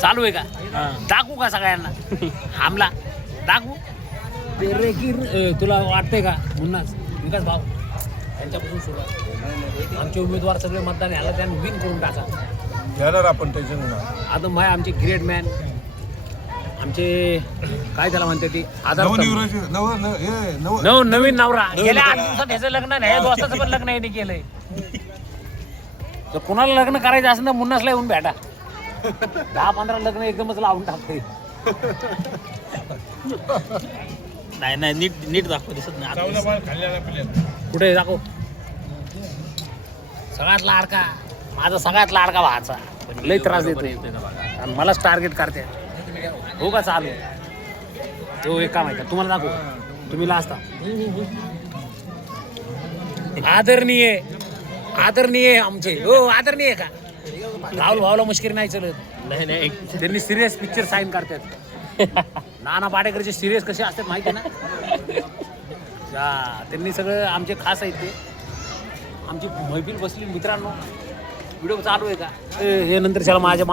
चालू आहे का दाखवू का सगळ्यांना हमला दाखवू तुला वाटतंय का मुन्नाच विकास भाव यांच्यापासून सुरुवात आमचे उमेदवार सगळे मतदान ह्याला त्यांनी विन करून टाका घेणार आपण टेन्शन आता माय आमचे ग्रेट मॅन आमचे काय त्याला म्हणते ती आधार नवीन नवरा गेल्या 8 दिवसात ह्याचं लग्न नाही या दोस्ताचं पण लग्न यांनी केलंय तर कुणाला लग्न करायचं असेल तर मुन्नासला येऊन भेटा 10-15 लग्न एकदमच लावून टाकते नाही नाही नीट नीट दाखव दिसत नाही कुठे दाखव सगळ्यात लाडका माझा सगळ्यात लाडका भाचा लई त्रास देतो आणि मलाच टार्गेट करते हो का चालू तो एक काम आहे का तुम्हाला दाखवू तुम्ही लाजता आदरणीय आदरणीय आमचे हो आदरणीय का राहुल भाऊला मुश्किल नाही चलत नाही त्यांनी सिरियस पिक्चर साईन करतात नाना पाटेकरचे सिरियस कसे असतात माहिती आहे ना त्यांनी सगळं आमचे खास आहेत ते आमची मैफिल बसली मित्रांनो व्हिडिओ चालू आहे का हे नंतर त्याला माझ्या